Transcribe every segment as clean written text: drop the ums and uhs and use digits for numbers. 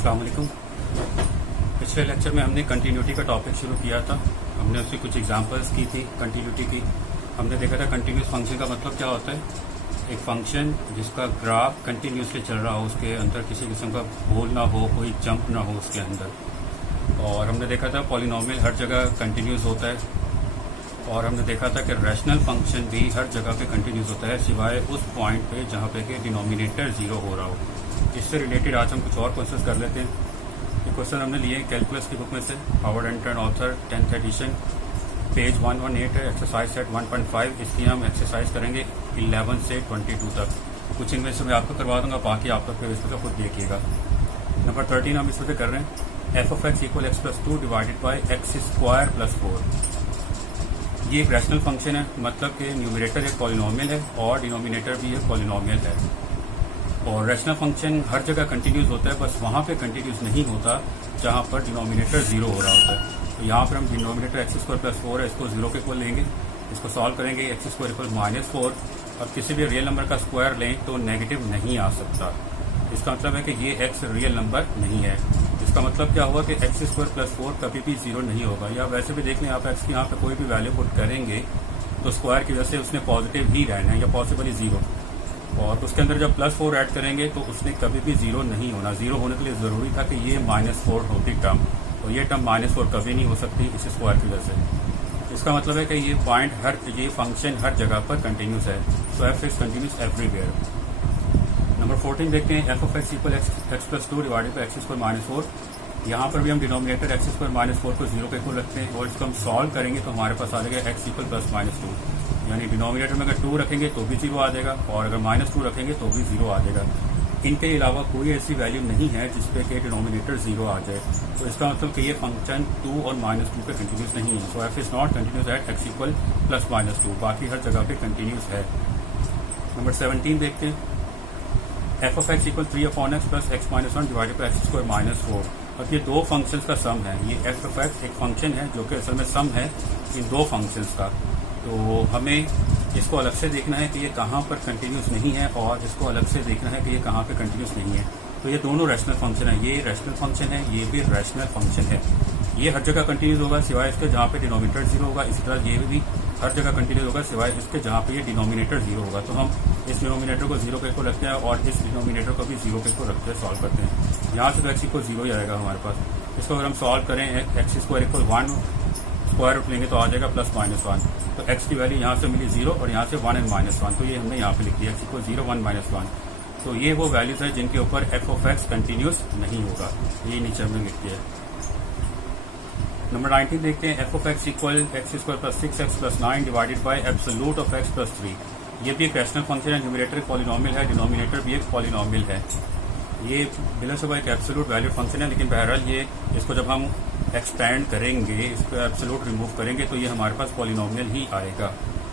अस्सलाम वालेकुम। पिछले लेक्चर में हमने कंटिन्यूटी का टॉपिक शुरू किया था। हमने उससे कुछ एग्जांपल्स की थी कंटिन्यूटी की। हमने देखा था कंटिन्यूस फंक्शन का मतलब क्या होता है। एक फंक्शन जिसका ग्राफ कंटिन्यूसली चल रहा हो, उसके अंदर किसी किस्म का होल ना हो, कोई जंप ना हो उसके अंदर। और हमने देखा था पॉलिनोमियल हर जगह कंटिन्यूस होता है। और हमने देखा था कि रैशनल फंक्शन भी हर जगह पे कंटिन्यूस होता है सिवाय उस पॉइंट पे जहाँ पे कि डिनोमिनेटर जीरो हो रहा हो। इससे रिलेटेड आज हम कुछ और क्वेश्चन कर लेते हैं। ये क्वेश्चन हमने लिए कैलकुलस की बुक में से, Howard and author 10th edition, page 118 है, एक्सरसाइज सेट 1.5। इसकी हम एक्सरसाइज करेंगे 11 से 22 तक। कुछ इनमें से मैं आपको करवा दूंगा, बाकी आप लोग फिर इसमें खुद देखिएगा। नंबर 13 हम इसमें से कर रहे हैं, f of x equal x plus 2 divided by x square plus 4। ये एक रैशनल फंक्शन है, मतलब कि न्यूमरेटर एक पॉलिनोमियल है और डिनोमिनेटर भी एक पॉलिनोमियल है। और रैशनल फंक्शन हर जगह कंटिन्यूस होता है, बस वहाँ पे कंटिन्यूस नहीं होता जहाँ पर डिनोमिनेटर जीरो हो रहा होता है। तो यहाँ पर हम डिनोमिनेटर एक्स स्क्वायर प्लस 4 है, इसको जीरो के इक्वल लेंगे। इसको सॉल्व करेंगे, एक्स स्क्वायर इक्वल -4। अब किसी भी रियल नंबर का स्क्वायर लें तो नेगेटिव नहीं आ सकता। इसका मतलब है कि ये एक्स रियल नंबर नहीं है। इसका मतलब क्या हुआ कि एक्स स्क्वायर प्लस 4 कभी भी जीरो नहीं होगा। या वैसे भी देख लें, आप एक्स की यहाँ पे कोई भी वैल्यू पुट करेंगे तो स्क्वायर की वजह से उसने पॉजिटिव ही रहना है या पॉसिबली जीरो। और उसके अंदर जब प्लस 4 ऐड करेंगे तो उसने कभी भी जीरो नहीं होना। जीरो होने के लिए जरूरी था कि ये -4 होती टर्म, तो ये टर्म -4 कभी नहीं हो सकती इस स्क्वायर की वजह से। इसका मतलब है कि ये फंक्शन हर जगह पर कंटिन्यूस है। So f is continuous everywhere. Number 14 देखते हैं, f of x equal x plus 2 divided by x square -4। यहाँ पर भी हम डिनोमिनेटर एक्स स्क्वायर -4 को जीरो के इक्वल रखते हैं और इसको हम सॉल्व करेंगे तो हमारे पास आ जाएगा एक्स इक्वल प्लस -2। यानी डिनोमिनेटर में अगर 2 रखेंगे तो भी जीरो आ जाएगा और अगर -2 रखेंगे तो भी जीरो आ जाएगा। इनके अलावा कोई ऐसी वैल्यू नहीं है जिसपे कि डिनोमिनेटर जीरो आ जाए। तो इसका मतलब कि ये फंक्शन 2 और -2 पे कंटिन्यूस नहीं है। So f is not continuous at x equal plus -2, बाकी हर जगह पे कंटिन्यूस है। नंबर 17 देखते हैं, f of x equal 3/x plus x -1 divided by x square -4। अब ये दो फंक्शंस का सम है। ये एफ ऑफ एक्स एक फंक्शन है जो कि असल में सम है इन दो फंक्शंस का। तो हमें इसको अलग से देखना है कि ये कहाँ पर कंटिन्यूस नहीं है और इसको अलग से देखना है कि ये कहाँ पे कंटिन्यूस नहीं है। तो ये दोनों रैशनल फंक्शन है, ये रैशनल फंक्शन है, ये भी रैशनल फंक्शन है। ये हर जगह कंटिन्यूस होगा सिवाय इसके जहाँ पे डिनोमिनेटर जीरो होगा। इसी तरह ये भी हर जगह कंटिन्यूस होगा सिवाय इसके जहाँ पे ये डिनोमिनेटर जीरो होगा। तो हम इस डिनोमिनेटर को जीरो के को रखते हैं और इस डिनोमिनेटर को भी जीरो के को रखते हैं, सॉल्व करते हैं। यहाँ से तो एक्स इक्वल जीरो ही आएगा हमारे पास। इसको अगर हम सॉल्व करें, X square equal 1 square root लेंगे तो आ जाएगा प्लस -1। तो एक्स की वैल्यू यहाँ से मिली 0 और यहाँ से 1 एंड -1। तो ये हमने यहाँ पे लिख दिया, एक्स इक्वल 0 1 -1। तो ये वो वैल्यूज है जिनके ऊपर एफ ऑफ एक्स कंटिन्यूस नहीं होगा। ये नीचे हमने लिख दिया है। नंबर 19 देखते हैं, f of x equal x square plus 6x plus 9 divided by absolute of x plus 3। ये भी एक रैशनल फंक्शन है, न्यूमरेटर एक पॉलिनोमियल है, डिनोमिनेटर भी एक पॉलिनोमियल है। ये बिला शुबा एक एब्सोल्यूट वैल्यू फंक्शन है, लेकिन बहरहाल ये इसको जब हम एक्सपेंड करेंगे, इसको एब्सोल्यूट रिमूव करेंगे तो ये हमारे पास पॉलिनोमियल ही आएगा।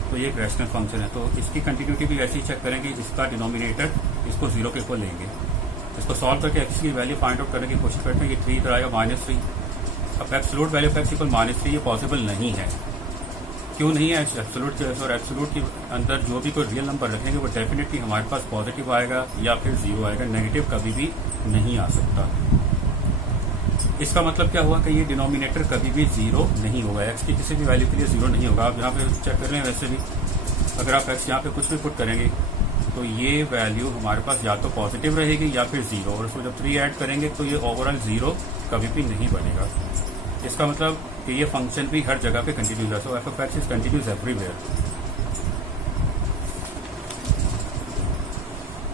तो ये एक रैशनल फंक्शन है। तो इसकी कंटिन्यूटी भी वैसे ही चेक करेंगे, इसका डिनोमिनेटर इसको जीरो के ऊपर लेंगे। इसको सॉल्व करके एक्स की वैल्यू फाइंड आउट करने की कोशिश करते हैं। ये 3 इधर आएगा -3। अब absolute value of x equal -3 ये पॉसिबल नहीं है। क्यों नहीं है? एब्सोल्यूट और एब्सोल्यूट के अंदर जो भी कोई रियल नंबर रखेंगे वो डेफिनेटली हमारे पास पॉजिटिव आएगा या फिर जीरो आएगा, नेगेटिव कभी भी नहीं आ सकता। इसका मतलब क्या हुआ कि ये डिनोमिनेटर कभी भी जीरो नहीं होगा, एक्स की किसी भी वैल्यू के लिए जीरो नहीं होगा। आप यहाँ पे चेक कर लें, वैसे भी अगर आप एक्स यहाँ पे कुछ भी पुट करेंगे तो ये वैल्यू हमारे पास या तो पॉजिटिव रहेगी या फिर जीरो, और उसको जब 3 ऐड करेंगे तो ये ओवरऑल जीरो कभी भी नहीं बनेगा। इसका मतलब कि ये फंक्शन भी हर जगह पे कंटिन्यूस है। So f of x is continuous everywhere.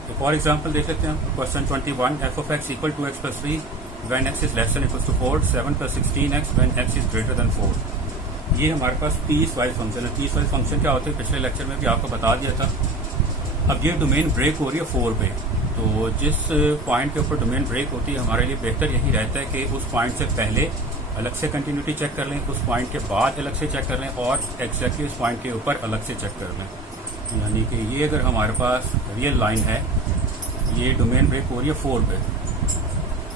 तो फॉर एग्जांपल देख सकते हैं, question 21, f of x equal 2x plus 3 when x is less than equal to 4, 7 plus 16x when x is greater than 4। ये हमारे पास piecewise function है। Piecewise function क्या होते हैं पिछले लेक्चर में भी आपको बता दिया था। अब ये डोमेन ब्रेक हो रही है 4 पे। तो जिस पॉइंट के ऊपर डोमेन ब्रेक होती है, हमारे लिए बेहतर यही रहता है कि उस पॉइंट से पहले अलग से कंटिन्यूटी चेक कर लें, उस पॉइंट के बाद अलग से चेक कर लें और एग्जैक्टली उस पॉइंट के ऊपर अलग से चेक कर लें। यानी कि ये अगर हमारे पास रियल लाइन है, ये डोमेन ब्रेक हो रही है 4 पे,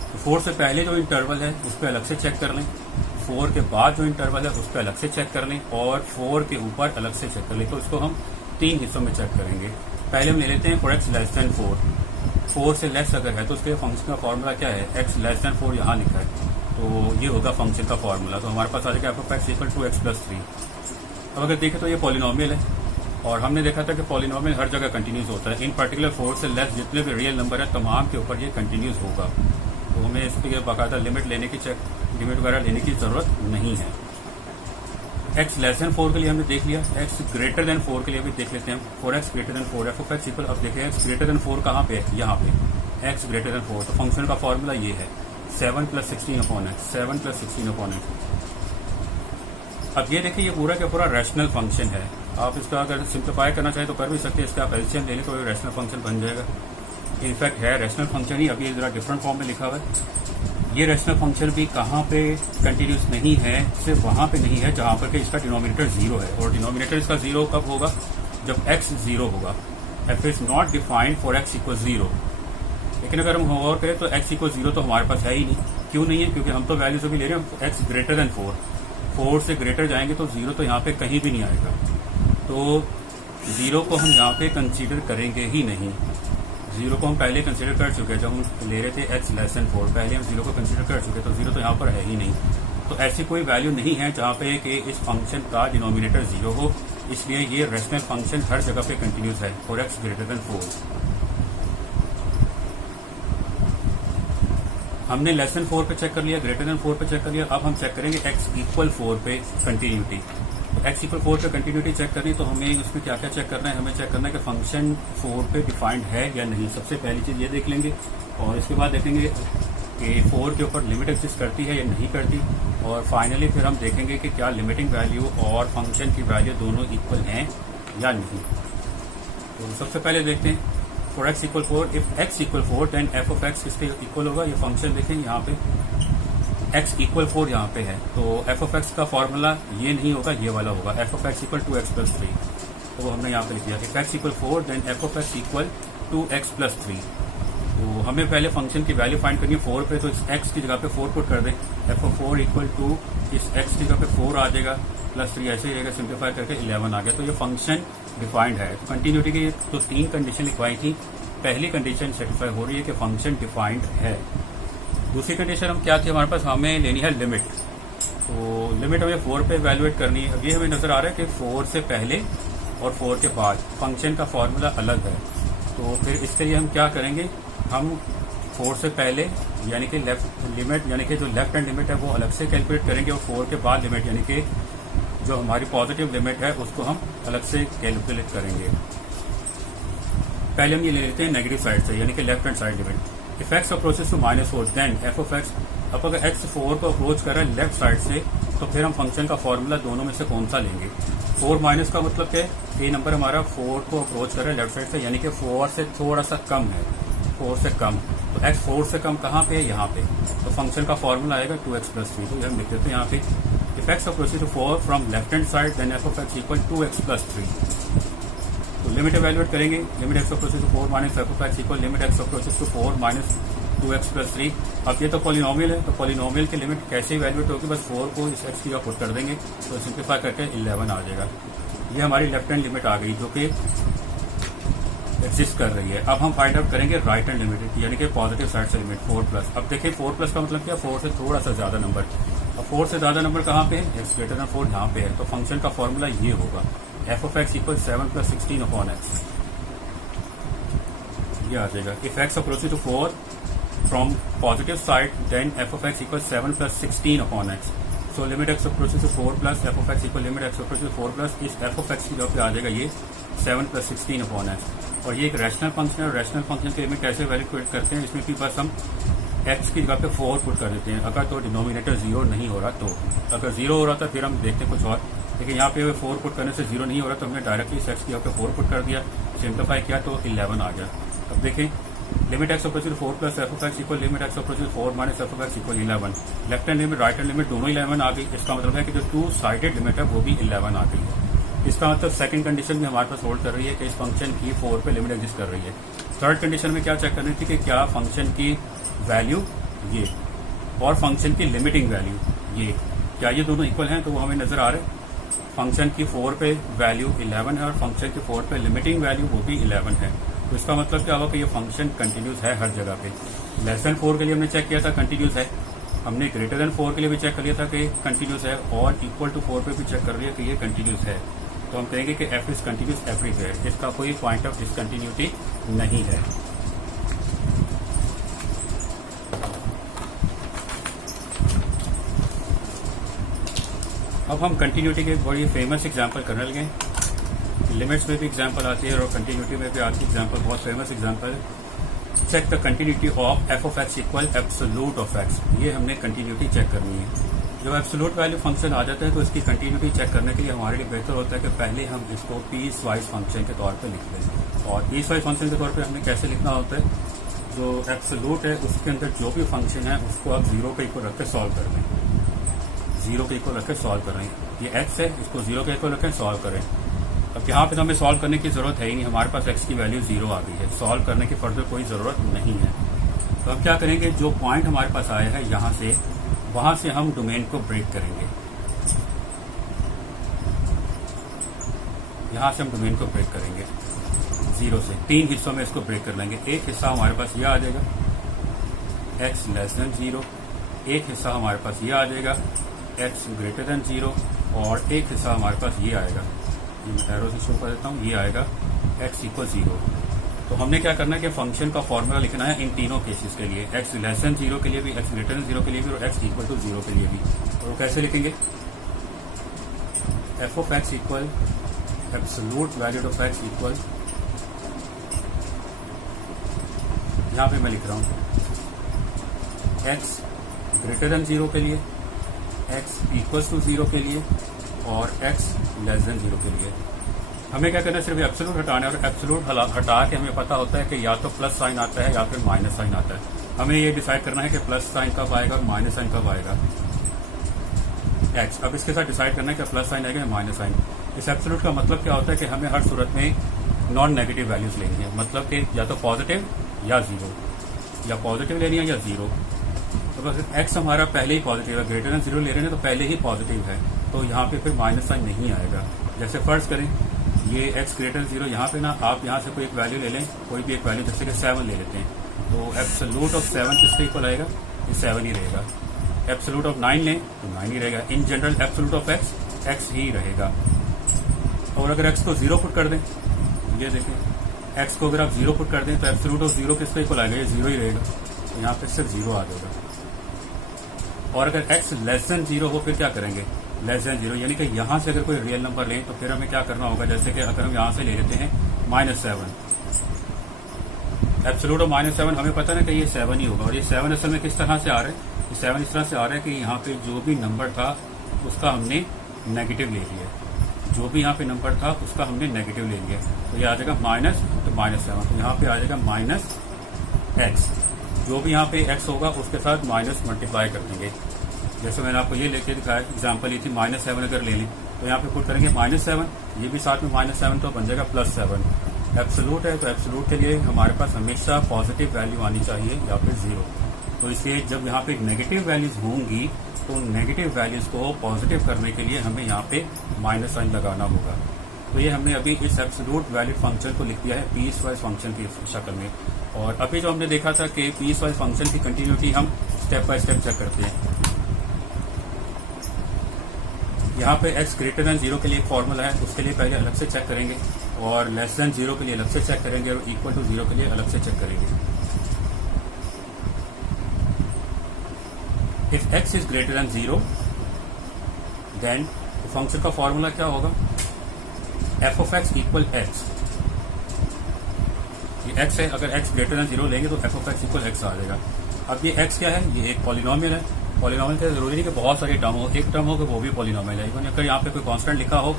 तो 4 से पहले जो इंटरवल है उस पर अलग से चेक कर लें, 4 के बाद जो इंटरवल है उस पर अलग से चेक कर लें और 4 के ऊपर अलग से चेक कर लें। तो इसको हम 3 हिस्सों में चेक करेंगे। पहले हम ले लेते हैं फॉर एक्स लेस देन 4। 4 से लेस अगर है तो उसके फंक्शन का फॉर्मूला क्या है, x लेस देन 4 यहाँ लिखा है, तो ये होगा फंक्शन का फॉर्मूला। तो हमारे पास आ जाएगा f(x) equal to x plus 3। अब अगर देखें तो ये पॉलिनोमियल है और हमने देखा था कि पॉलिनोमियल हर जगह कंटिन्यूस होता है। इन पर्टिकुलर 4 से लेस जितने भी रियल नंबर है तमाम के ऊपर ये कंटिन्यूस होगा, तो हमें इस पर बाकायदा लिमिट वगैरह लेने की जरूरत नहीं है। x लेस देन 4 के लिए हमने देख लिया, x ग्रेटर देन 4 के लिए भी देख लेते हैं। 4x greater than 4 f(x) equal, अब देखिए x ग्रेटर देन 4 कहाँ पे है, यहाँ पे x ग्रेटर देन 4, तो फंक्शन का फॉर्मूला ये है 7 + 16/x, 7 + 16/x। अब ये देखिए ये पूरा का पूरा रैशनल फंक्शन है। आप इसका अगर सिंप्लीफाई करना चाहें तो कर भी सकते हैं, इसका आप एलसीएम ले लें तो ये रैशनल फंक्शन बन जाएगा। इनफैक्ट है रैशनल फंक्शन ही, अभी जरा डिफरेंट फॉर्म में लिखा हुआ है। ये रैशनल फंक्शन भी कहाँ पे कंटिन्यूस नहीं है, सिर्फ वहां पे नहीं है जहां पर कि इसका डिनोमिनेटर 0 है, और डिनोमिनेटर इसका 0 कब होगा, जब x 0 होगा। f is not defined for x equal 0। लेकिन अगर हम गौर करें तो x इक्वल 0 तो हमारे पास है ही नहीं। क्यों नहीं है, क्योंकि हम तो वैल्यूज अभी ले रहे हैं x ग्रेटर देन 4 से ग्रेटर जाएंगे तो 0 तो यहाँ पे कहीं भी नहीं आएगा, तो 0 को हम यहाँ पे कंसीडर करेंगे ही नहीं। 0 को हम पहले कंसीडर कर चुके हैं, जब हम ले रहे थे x लेस देन 4, पहले हम 0 को कंसीडर कर चुके, तो 0 तो यहाँ पर है ही नहीं। तो ऐसी कोई वैल्यू नहीं है जहाँ पे कि इस फंक्शन का डिनोमिनेटर 0 हो, इसलिए ये रैशनल फंक्शन हर जगह पे कंटिन्यूस है फॉर x ग्रेटर देन 4। हमने लेस देन 4 पे चेक कर लिया, ग्रेटर देन 4 पे चेक कर लिया, अब हम चेक करेंगे x इक्वल 4 पे कंटिन्यूटी। x इक्वल 4 पे कंटिन्यूटी चेक करनी तो हमें उसमें क्या क्या चेक करना है, हमें चेक करना है कि फंक्शन 4 पे डिफाइंड है या नहीं। सबसे पहली चीज ये देख लेंगे और इसके बाद देखेंगे कि 4 के ऊपर लिमिट एग्जिस्ट करती है या नहीं करती, और फाइनली फिर हम देखेंगे कि क्या लिमिटिंग वैल्यू और फंक्शन की वैल्यू दोनों इक्वल हैं या नहीं। तो सबसे पहले देखते हैं for x equal 4, if x equal 4 then f(x) किसके इक्वल होगा, ये फंक्शन देखें यहाँ पे x इक्वल 4 यहाँ पे है, तो f(x) का फॉर्मूला ये नहीं होगा, ये वाला होगा f(x) equal to x plus 3, तो वो हमने यहाँ पे लिख दिया if x equal 4 then f(x) equal to x plus 3। तो हमें पहले फंक्शन की वैल्यू फाइंड करनी है 4 पे, तो इस x की जगह पे 4 पुट कर दें, f(4) इक्वल टू इस x की जगह पे 4 आ जाएगा प्लस 3 ऐसे ही रहेगा, सिंप्लीफाई करके 11 आ गया। तो ये फंक्शन डिफाइंड है। तो कंटिन्यूटी की तो 3 कंडीशन लिखवाई थी, पहली कंडीशन सेटिस्फाई हो रही है कि फंक्शन डिफाइंड है। दूसरी कंडीशन हम क्या थी हमारे पास, हमें लेनी है लिमिट, तो लिमिट हमें 4 पे इवेल्युएट करनी है। अब ये हमें नजर आ रहा है कि 4 से पहले और 4 के बाद फंक्शन का फॉर्मूला अलग है, तो फिर इसके लिए हम क्या करेंगे, हम 4 से पहले यानी कि लेफ्ट लिमिट यानी कि जो लेफ्ट हैंड लिमिट है वो अलग से कैलकुलेट करेंगे, और 4 के बाद लिमिट यानी कि जो हमारी पॉजिटिव लिमिट है उसको हम अलग से कैलकुलेट करेंगे। पहले हम ये ले लेते हैं नेगेटिव साइड से, यानी कि left hand side limit. If x approaches to -4 then f(x), अब अगर x 4 को अप्रोच कर रहा है लेफ्ट साइड से, तो फिर हम फंक्शन का फॉर्मूला दोनों में से कौन सा लेंगे। 4 माइनस का मतलब क्या है, ये नंबर हमारा 4 को अप्रोच कर रहा है लेफ्ट साइड से, यानी कि 4 से थोड़ा सा कम है, 4 से कम, तो x 4 से कम कहाँ पे है, यहाँ पे, तो फंक्शन का फॉर्मूला आएगा 2x प्लस 3। तो हम लिख देते हैं यहाँ पे if x approaches to 4 from left hand side then f(x) equal 2x plus 3। तो लिमिट इवेल्युएट करेंगे, limit x approaches to 4 minus f(x) equal limit x approaches to 4 minus 2x plus 3। अब ये तो पॉलिनोमियल है, तो पॉलिनोमियल की limit कैसे evaluate होगी, बस 4 को इस x की जगह पुट कर देंगे तो सिंप्लीफाई करके 11 आ जाएगा। ये हमारी लेफ्ट हैंड लिमिट आ गई जो कि एग्जिस्ट कर रही है। अब हम फाइंड आउट करेंगे राइट हैंड लिमिट, यानी कि पॉजिटिव साइड से लिमिट 4 प्लस। अब देखिए 4 प्लस का मतलब क्या, 4 से थोड़ा सा ज्यादा नंबर। अब 4 से ज्यादा नंबर कहाँ पे है, x ग्रेटर देन 4 यहाँ पे है, तो फंक्शन का फॉर्मूला ये होगा f(x) इक्वल 7 + 16/x, ये आ जाएगा। If x approaches to 4 from positive side then f(x) equal 7 + 16/x, so limit x approaches to 4 plus f(x) equal limit x approaches to 4 plus इस f(x) की जगह पे आ जाएगा ये 7 + 16/x। और ये एक रैशनल फंक्शन है, और रैशनल फंक्शन की लिमिट कैसे वैल्यूएट करते हैं, इसमें भी बस हम x की जगह पे 4 पुट कर देते हैं, अगर तो डिनोमिनेटर 0 नहीं हो रहा तो। अगर 0 हो रहा था फिर हम देखते हैं कुछ और, लेकिन यहाँ पे 4 पुट करने से 0 नहीं हो रहा, तो हमने डायरेक्टली x की जगह पे 4 पुट कर दिया, सिंप्लीफाई किया तो 11 आ गया। अब देखें limit x approaches to 4 plus f(x) equal limit x approaches to 4 minus f(x) equal 11। Left hand limit right hand limit दोनों 11 आ गई, इसका मतलब है कि जो 2 साइडेड लिमिट है वो भी 11 आ गई है। इसका मतलब सेकंड कंडीशन भी हमारे पास होल्ड कर रही है कि इस फंक्शन की 4 पे लिमिट एग्जिस्ट कर रही है। थर्ड कंडीशन में क्या चेक करनी थी कि क्या फंक्शन की वैल्यू ये और फंक्शन की लिमिटिंग वैल्यू ये, क्या ये दोनों इक्वल हैं, तो वो हमें नजर आ रहा है। फंक्शन की 4 पे वैल्यू 11 है और फंक्शन की 4 पे लिमिटिंग वैल्यू वो भी 11 है, तो इसका मतलब क्या हुआ कि ये फंक्शन कंटिन्यूस है हर जगह पे। लेस देन 4 के लिए हमने चेक किया था कंटिन्यूस है, हमने ग्रेटर देन 4 के लिए भी चेक कर लिया था कि कंटिन्यूस है, और इक्वल टू 4 पे भी चेक कर लिया कि ये कंटिन्यूस है। तो हम कहेंगे कि एफ इज कंटिन्यूस एवरीवेयर, इसका कोई पॉइंट ऑफ डिसकंटिन्यूटी नहीं है। अब हम कंटिन्यूटी के बड़ी फेमस एग्जांपल करने लगे। लिमिट्स में भी एग्जांपल आती है और कंटिन्यूटी में भी आती है एग्जांपल, बहुत फेमस एग्जांपल है। Check the continuity of f of x equal absolute of x. ये हमने कंटिन्यूटी चेक करनी है। जब एब्सोल्यूट वैल्यू फंक्शन आ जाता है तो इसकी कंटिन्यूटी चेक करने के लिए हमारे लिए बेहतर होता है कि पहले हम इसको पीस वाइज फंक्शन के तौर पर लिख लें। और पीस वाइज फंक्शन के तौर पर हमने कैसे लिखना होता है, जो एब्सोल्यूट है उसके अंदर जो भी फंक्शन है उसको आप 0 के इक्वल रख के सॉल्व कर दें, 0 के इक्वल रख के सॉल्व कर रहे हैं। ये एक्स है, इसको 0 के इक्वल रख के सॉल्व करें। अब यहाँ पे तो हमें सॉल्व करने की जरूरत है ही नहीं, हमारे पास एक्स की वैल्यू 0 आ गई है, सॉल्व करने की फर्दर कोई जरूरत नहीं है। तो हम क्या करेंगे, जो पॉइंट हमारे पास आया है यहाँ से, वहां से हम डोमेन को ब्रेक करेंगे। यहां से हम डोमेन को ब्रेक करेंगे 0 से 3 हिस्सों में इसको ब्रेक कर लेंगे। एक हिस्सा हमारे पास ये आ जाएगा x लेस देन 0, एक हिस्सा हमारे पास ये आ जाएगा x ग्रेटर देन 0, और एक हिस्सा हमारे पास ये आएगा, एरो से शो कर देता हूँ, ये आएगा x इक्वल 0। तो हमने क्या करना है कि फंक्शन का फॉर्मूला लिखना है इन तीनों केसेस के लिए, x लेस देन 0 के लिए भी, x ग्रेटर देन 0 के लिए भी, और x इक्वल टू 0 के लिए भी। और कैसे लिखेंगे, f of x equal absolute value of x equal, यहाँ पे मैं लिख रहा हूँ x ग्रेटर देन 0 के लिए, x इक्वल टू 0 के लिए, और x लेस देन 0 के लिए। हमें क्या करना है, सिर्फ एब्सोल्यूट हटाना है, और एब्सोल्यूट हटा के हमें पता होता है कि या तो प्लस साइन आता है या फिर माइनस साइन आता है। हमें ये डिसाइड करना है कि प्लस साइन कब आएगा और माइनस साइन कब आएगा एक्स। अब इसके साथ डिसाइड करना है कि प्लस साइन आएगा या माइनस साइन। इस एब्सोल्यूट का मतलब क्या होता है कि हमें हर सूरत में नॉन नेगेटिव वैल्यूज लेनी है, मतलब कि या तो पॉजिटिव या 0, या पॉजिटिव लेनी है या 0। तो बस एक्स हमारा पहले ही पॉजिटिव है, ग्रेटर देन 0 ले रहे हैं तो पहले ही पॉजिटिव है, तो यहाँ पे फिर माइनस साइन नहीं आएगा। जैसे फर्ज करें ये x ग्रेटर 0, यहाँ पे ना आप यहाँ से कोई एक वैल्यू ले लें, कोई भी एक वैल्यू, जैसे कि 7 ले लेते हैं, तो एब्सोल्यूट ऑफ 7 किसके इक्वल आएगा, ये 7 ही रहेगा। एब्सोल्यूट ऑफ 9 लें तो 9 ही रहेगा। In general absolute of x ही रहेगा। और अगर x को 0 पुट कर दें, ये देखें x को अगर आप 0 पुट कर दें तो एब्सोल्यूट ऑफ 0 किसके इक्वल आएगा, ये 0 ही रहेगा, तो यहाँ पे सिर्फ 0 आ जाएगा। और अगर x लेस देन 0 हो फिर क्या करेंगे, लेस देन 0, यानी कि यहाँ से अगर कोई रियल नंबर लें तो फिर हमें क्या करना होगा, जैसे कि अगर हम यहाँ से ले लेते हैं -7, एब्सोल्यूट ऑफ -7, हमें पता ना कि ये 7 ही होगा, और ये 7 असल में किस तरह से आ रहा है, ये 7 इस तरह से आ रहा है कि यहाँ पे जो भी नंबर था उसका हमने नेगेटिव ले लिया, जो भी यहाँ पे नंबर था उसका हमने नेगेटिव ले लिया, तो ये आ जाएगा माइनस, तो -7, तो यहाँ पे आ जाएगा -x, जो भी यहाँ पे x होगा उसके साथ माइनस मल्टीप्लाई कर देंगे। जैसे मैंने आपको ये लेके दिखाया, एग्जांपल ये थी -7 अगर ले लें तो यहाँ पे पुट करेंगे -7, ये भी साथ में -7, तो बन जाएगा +7। एब्सोल्यूट है तो एब्सोल्यूट के लिए हमारे पास हमेशा पॉजिटिव वैल्यू आनी चाहिए या फिर 0। तो इसलिए जब यहाँ पे नेगेटिव वैल्यूज होंगी तो नेगेटिव वैल्यूज को पॉजिटिव करने के लिए हमें यहाँ पे माइनस साइन लगाना होगा। तो ये हमने अभी इस एब्सोल्यूट वैल्यू फंक्शन को लिख दिया है पीस वाइज फंक्शन की शक्ल में। और अभी जो हमने देखा था कि पीस वाइज फंक्शन की कंटिन्यूटी हम स्टेप बाय स्टेप चेक करते हैं। यहाँ पे x ग्रेटर देन 0 के लिए एक फॉर्मूला है, उसके लिए पहले अलग से चेक करेंगे, और लेस देन 0 के लिए अलग से चेक करेंगे, और इक्वल टू 0 के लिए अलग से चेक करेंगे। If x is greater than 0 then function का फॉर्मूला क्या होगा, f of x equal x। ये x है, अगर x ग्रेटर देन 0 लेंगे तो f of x equal x आ जाएगा। अब ये x क्या है, ये एक पॉलिनोमियल है। पॉलिनोमियल का जरूरी नहीं कि बहुत सारे टर्म हो, एक टर्म हो कि वो भी पॉलिनोमियल है। इवन अगर यहाँ पे कोई कांस्टेंट लिखा हो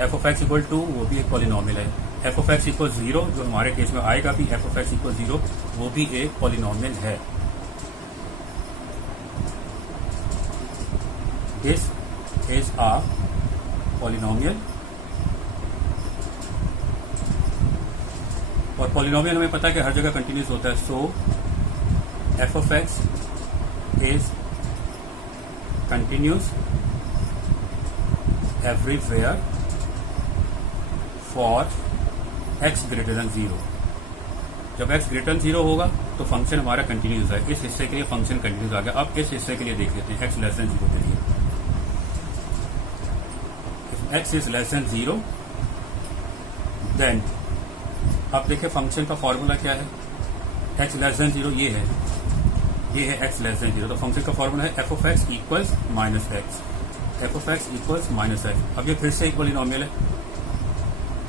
f ऑफ x इक्वल 2, वो भी एक पॉलिनोमियल है। f ऑफ x इक्वल 0 जो हमारे केस में आएगा भी f ऑफ x इक्वल 0, वो भी एक पॉलिनोमियल है। दिस इज अ पॉलिनोमियल, और पॉलिनोमियल हमें पता है कि हर जगह कंटिन्यूस होता है। सो f of x is continuous everywhere for x greater than 0। जब x ग्रेटर 0 होगा तो फंक्शन हमारा कंटिन्यूस है। इस हिस्से के लिए फंक्शन कंटिन्यूस आ गया। अब इस हिस्से के लिए देख लेते हैं x लेस देन 0 के लिए। x is less than 0 then अब देखिए फंक्शन का फॉर्मूला क्या है। x लेस देन 0 ये है x लेस देन 0, तो फंक्शन का फॉर्मूला है f of x equals minus x, f of x equals minus x. अब ये फिर से एक पॉलिनोमियल है,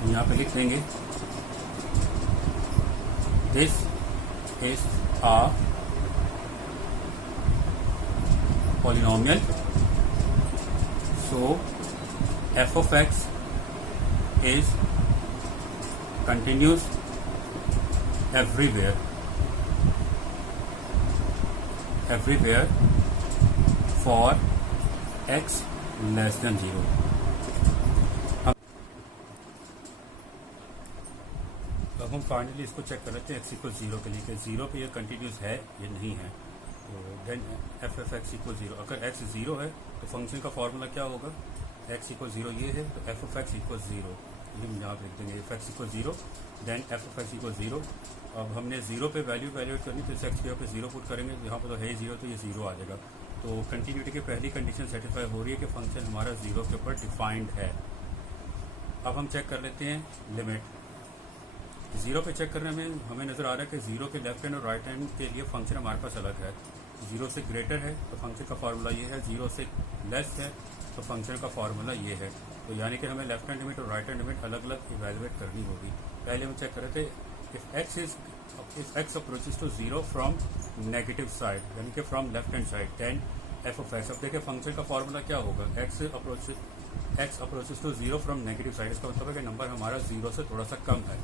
यहाँ पे लिख देंगे this is a polynomial, so f of x is continuous everywhere for x less than 0। अब हम फाइनली इसको चेक कर लेते हैं x इक्वल 0 के लिए कि 0 पे ये कंटिन्यूस है या नहीं है। तो then f of x equal 0, अगर x 0 है तो फंक्शन का फॉर्मूला क्या होगा, x इक्वल 0 ये है तो f ऑफ x इक्वल 0, ये हम यहाँ लिख देंगे f x equal 0 then f of x equal 0। अब हमने 0 पे वैल्यू वैल्यूएट करनी तो इस x पे 0 पुट करेंगे, यहाँ पर तो है 0 तो ये 0 आ जाएगा। तो कंटिन्यूटी की पहली कंडीशन सेटिस्फाई हो रही है कि फंक्शन हमारा 0 के ऊपर डिफाइंड है। अब हम चेक कर लेते हैं लिमिट। 0 पे चेक करने में हमें नजर आ रहा है कि 0 के लेफ्ट हैंड और राइट हैंड के लिए फंक्शन हमारे पास अलग है। 0 से ग्रेटर है तो फंक्शन का फॉर्मूला ये है, 0 से लेस है तो फंक्शन का फॉर्मूला ये है। तो यानी कि हमें लेफ्ट हैंड लिमिट और राइट हैंड लिमिट अलग अलग इवेलुएट करनी होगी। पहले हम चेक कर रहे थे if x approaches to 0 from negative side, यानी कि from left hand side, then f of x। अब देखिए फंक्शन का फॉर्मूला क्या होगा, x approaches to 0 from negative side, इसका मतलब है कि नंबर हमारा 0 से थोड़ा सा कम है।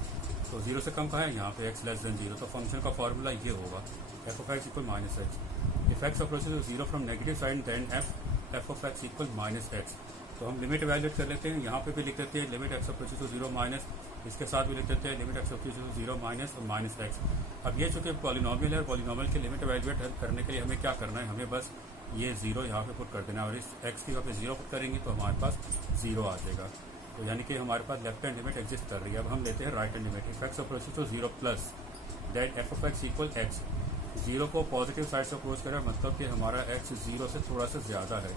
तो 0 से कम का है यहाँ पे x लेस देन 0, तो फंक्शन का फॉर्मूला ये होगा f of x equal minus x. If x approaches to 0 from negative side then f of x equal minus x. तो हम लिमिट इवैल्यूएट कर लेते हैं, यहाँ पे भी लिख देते हैं limit x approaches to 0 minus, इसके साथ भी लिख देते हैं limit x approaches to 0 minus और माइनस एक्स। अब ये चूंकि पॉलिनोमियल है, पॉलिनोमियल की लिमिट इवैल्यूएट करने के लिए हमें क्या करना है, हमें बस ये 0 यहाँ पे पुट कर देना है और इस x की यहाँ पे 0 पुट करेंगे तो हमारे पास 0 आ जाएगा। तो यानी कि हमारे पास लेफ्ट हैंड लिमिट एग्जिस्ट कर रही है। अब हम लेते हैं right hand limit. If x approaches to 0 plus that f of x equal x। 0 को पॉजिटिव साइड से अप्रोच करें, मतलब कि हमारा x 0 से थोड़ा सा ज्यादा है,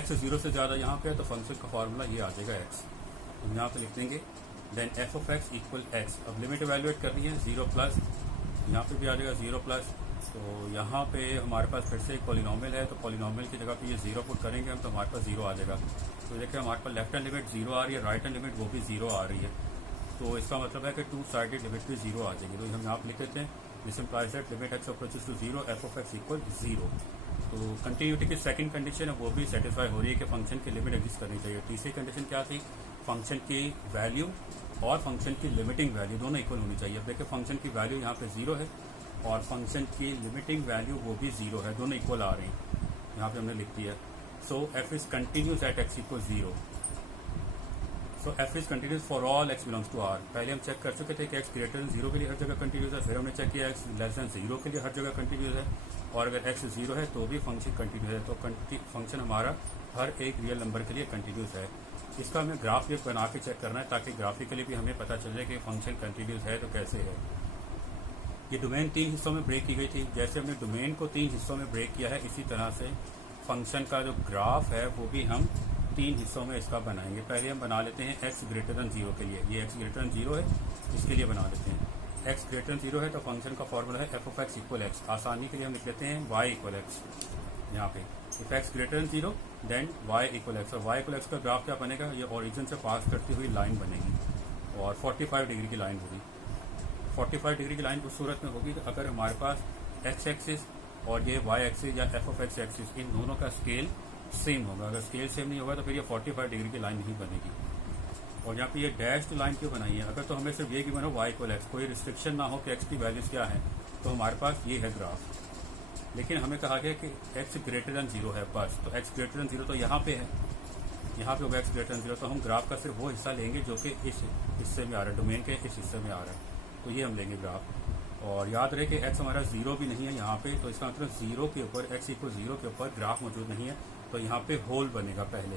x 0 से ज्यादा यहाँ पे है तो फंक्शन का फॉर्मूला ये आ जाएगा x। तो यहाँ पे लिख देंगे then f of x equal x। अब लिमिट इवैल्यूएट करनी है 0 प्लस, यहाँ पे भी आ जाएगा 0 प्लस। तो यहाँ पे हमारे पास फिर से एक पॉलिनोमियल है, तो पॉलिनोमियल की जगह पे ये 0 पुट करेंगे हम तो हमारे पास 0 आ जाएगा। तो देखिए हमारे पास लेफ्ट हैंड लिमिट 0 आ रही है, राइट हैंड लिमिट वो भी 0 आ रही है। तो इसका मतलब है कि टू साइडेड लिमिट भी 0 आ जाएगी। तो हम यहाँ पे लिख देते हैं this implies that limit x approaches to 0 f of x equal 0। तो कंटिन्यूटी की सेकंड कंडीशन है वो भी सेटिस्फाई हो रही है कि फंक्शन की लिमिट एग्जिस्ट करनी चाहिए। तीसरी कंडीशन क्या थी, फंक्शन की वैल्यू और फंक्शन की लिमिटिंग वैल्यू दोनों इक्वल होनी चाहिए। अब देखिए फंक्शन की वैल्यू यहाँ पे 0 है और फंक्शन की लिमिटिंग वैल्यू वो भी 0 है, दोनों इक्वल आ रही हैं। यहाँ पे हमने लिख दिया so f is continuous at x equal 0। So f is continuous for all x belongs to R। पहले हम चेक कर चुके थे कि x ग्रेटर देन 0 के लिए हर जगह कंटिन्यूस है, फिर हमने चेक किया x लेस देन 0 के लिए हर जगह कंटिन्यूस है, और अगर x 0 है तो भी फंक्शन कंटिन्यूस है। तो फंक्शन हमारा हर एक रियल नंबर के लिए कंटिन्यूस है। इसका हमें ग्राफ ये बना के चेक करना है ताकि ग्राफिकली भी हमें पता चल जाए कि फंक्शन कंटिन्यूस है तो कैसे है। ये डोमेन 3 हिस्सों में ब्रेक की गई थी। जैसे हमने डोमेन को 3 हिस्सों में ब्रेक किया है, इसी तरह से फंक्शन का जो ग्राफ है वो भी हम 3 हिस्सों में इसका बनाएंगे। पहले हम बना लेते हैं x ग्रेटर देन 0 के लिए, ये x ग्रेटर देन 0 है, इसके लिए बना लेते हैं। x ग्रेटर देन 0 है तो फंक्शन का फॉर्मूला है f of x equal x। आसानी के लिए हम लिख लेते हैं y इक्वल x यहाँ पे। If x greater than 0 then y equal x, और y इक्वल x का ग्राफ क्या बनेगा, ये ओरिजिन से पास करती हुई लाइन बनेगी और 45 डिग्री की लाइन होगी। 45 डिग्री की लाइन उस सूरत में होगी अगर हमारे पास x एक्सिस और ये y एक्सिस या f ऑफ x एक्सिस इन दोनों का स्केल सेम होगा। अगर स्केल सेम नहीं होगा तो फिर ये 45 डिग्री की लाइन नहीं बनेगी। और यहाँ पे ये डैश्ड लाइन क्यों बनाई है, अगर तो हमें सिर्फ ये गिवन हो y इक्वल x, कोई रिस्ट्रिक्शन ना हो कि x की वैल्यूज क्या है, तो हमारे पास ये है ग्राफ। लेकिन हमें कहा गया कि x ग्रेटर देन 0 है बस, तो x ग्रेटर देन 0 तो यहाँ पे है, यहाँ पे होगा x ग्रेटर देन 0, तो हम ग्राफ का सिर्फ वो हिस्सा लेंगे जो कि इस हिस्से में आ रहा है, डोमेन के इस हिस्से में आ रहा है, तो ये हम लेंगे ग्राफ। और याद रहे कि x हमारा 0 भी नहीं है यहाँ पे, तो इसका मतलब 0 के ऊपर x इक्वल 0 के ऊपर ग्राफ मौजूद नहीं है, तो यहाँ पे होल बनेगा, पहले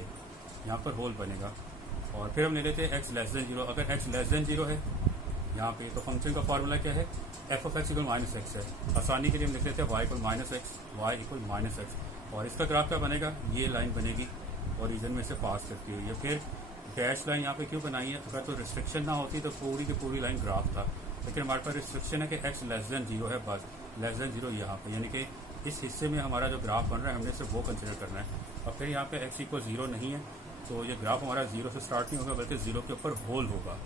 यहाँ पर होल बनेगा। और फिर हम ले लेते हैं x लेस देन 0। अगर x लेस देन 0 है, यहाँ पे तो फंक्शन का फॉर्मूला क्या है, f of x equal minus x है। आसानी के लिए हम लिख लेते हैं y equal minus x, y equal minus x. और इसका ग्राफ क्या बनेगा, ये लाइन बनेगी ओरिजिन में से पास करती हुई है। फिर डैश लाइन यहाँ पे क्यों बनाई है, अगर तो रिस्ट्रिक्शन ना होती तो पूरी की पूरी लाइन ग्राफ था, लेकिन हमारे पास रिस्ट्रिक्शन है कि एक्स लेस देन 0 है, बस लेस देन 0 यहाँ पे, यानी कि इस हिस्से में हमारा जो ग्राफ बन रहा है हमने सिर्फ वो कंसिडर करना है। और फिर यहाँ पे एक्स इक्वल 0 नहीं है तो ये ग्राफ हमारा 0 से स्टार्ट नहीं होगा बल्कि 0 के ऊपर होल होगा।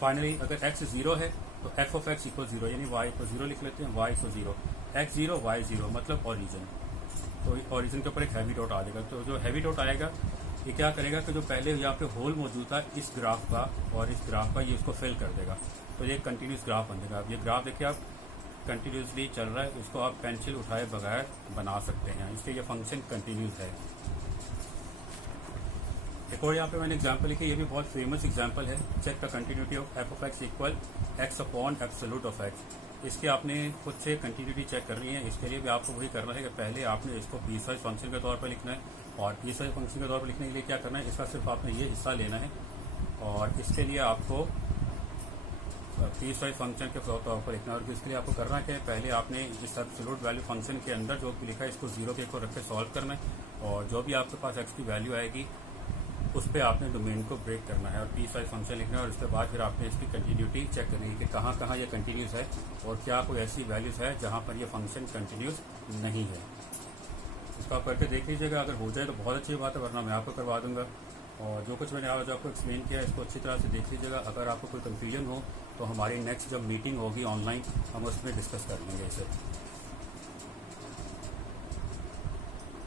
फाइनली अगर एक्स 0 है तो एफ ऑफ एक्स इक्वल 0, यानी वाई इक्वल 0 लिख लेते हैं, वाई इक्वल 0, एक्स 0 वाई 0 मतलब ओरिजिन। तो ओरिजिन के ऊपर एक हैवी डॉट आ जाएगा। तो जो हैवी डॉट आएगा ये क्या करेगा कि जो पहले यहाँ पे होल मौजूद था इस ग्राफ का और इस ग्राफ का, ये इसको फिल कर देगा। तो ये कंटिन्यूस ग्राफ बन जाएगा। अब ये ग्राफ देखिए आप कंटिन्यूसली चल रहा है, इसको आप पेंसिल उठाए बगैर बना सकते हैं, इसलिए ये फंक्शन कंटिन्यूस है। एक और यहाँ पे मैंने एग्जांपल लिखी, ये भी बहुत फेमस एग्जांपल है। Check the continuity of f of x equal x upon absolute of x. इसके आपने खुद से कंटिन्यूटी चेक करनी है। इसके लिए भी आपको वही करना है कि पहले आपने इसको पीसवाइज फंक्शन के तौर पर लिखना है, और पीसवाइज फंक्शन के तौर पर लिखने के लिए क्या करना है, इसका सिर्फ आपने ये हिस्सा लेना है और इसके लिए आपको पीसवाइज फंक्शन के तौर पर लिखना है। और इसके लिए आपको करना क्या है, पहले आपने इस एब्सोल्यूट वैल्यू फंक्शन के अंदर जो भी लिखा है इसको 0 के ऊपर रख के सॉल्व करना है, और जो भी आपके पास एक्स की वैल्यू आएगी उस पर आपने डोमेन को ब्रेक करना है और पीसवाइज फंक्शन लिखना है। और उसके बाद फिर आपने इसकी कंटिन्यूटी चेक करनी है कि कहाँ कहाँ ये कंटिन्यूस है और क्या कोई ऐसी वैल्यूज है जहाँ पर ये फंक्शन कंटिन्यूस नहीं है। इसको आप करके देख लीजिएगा, अगर हो जाए तो बहुत अच्छी बात है, वरना मैं आपको करवा दूंगा। और जो कुछ मैंने आज आपको एक्सप्लेन किया है इसको अच्छी तरह से देख लीजिएगा। अगर आपको कोई कन्फ्यूजन हो तो हमारी नेक्स्ट जब मीटिंग होगी ऑनलाइन हम उसमें डिस्कस कर लेंगे इसे।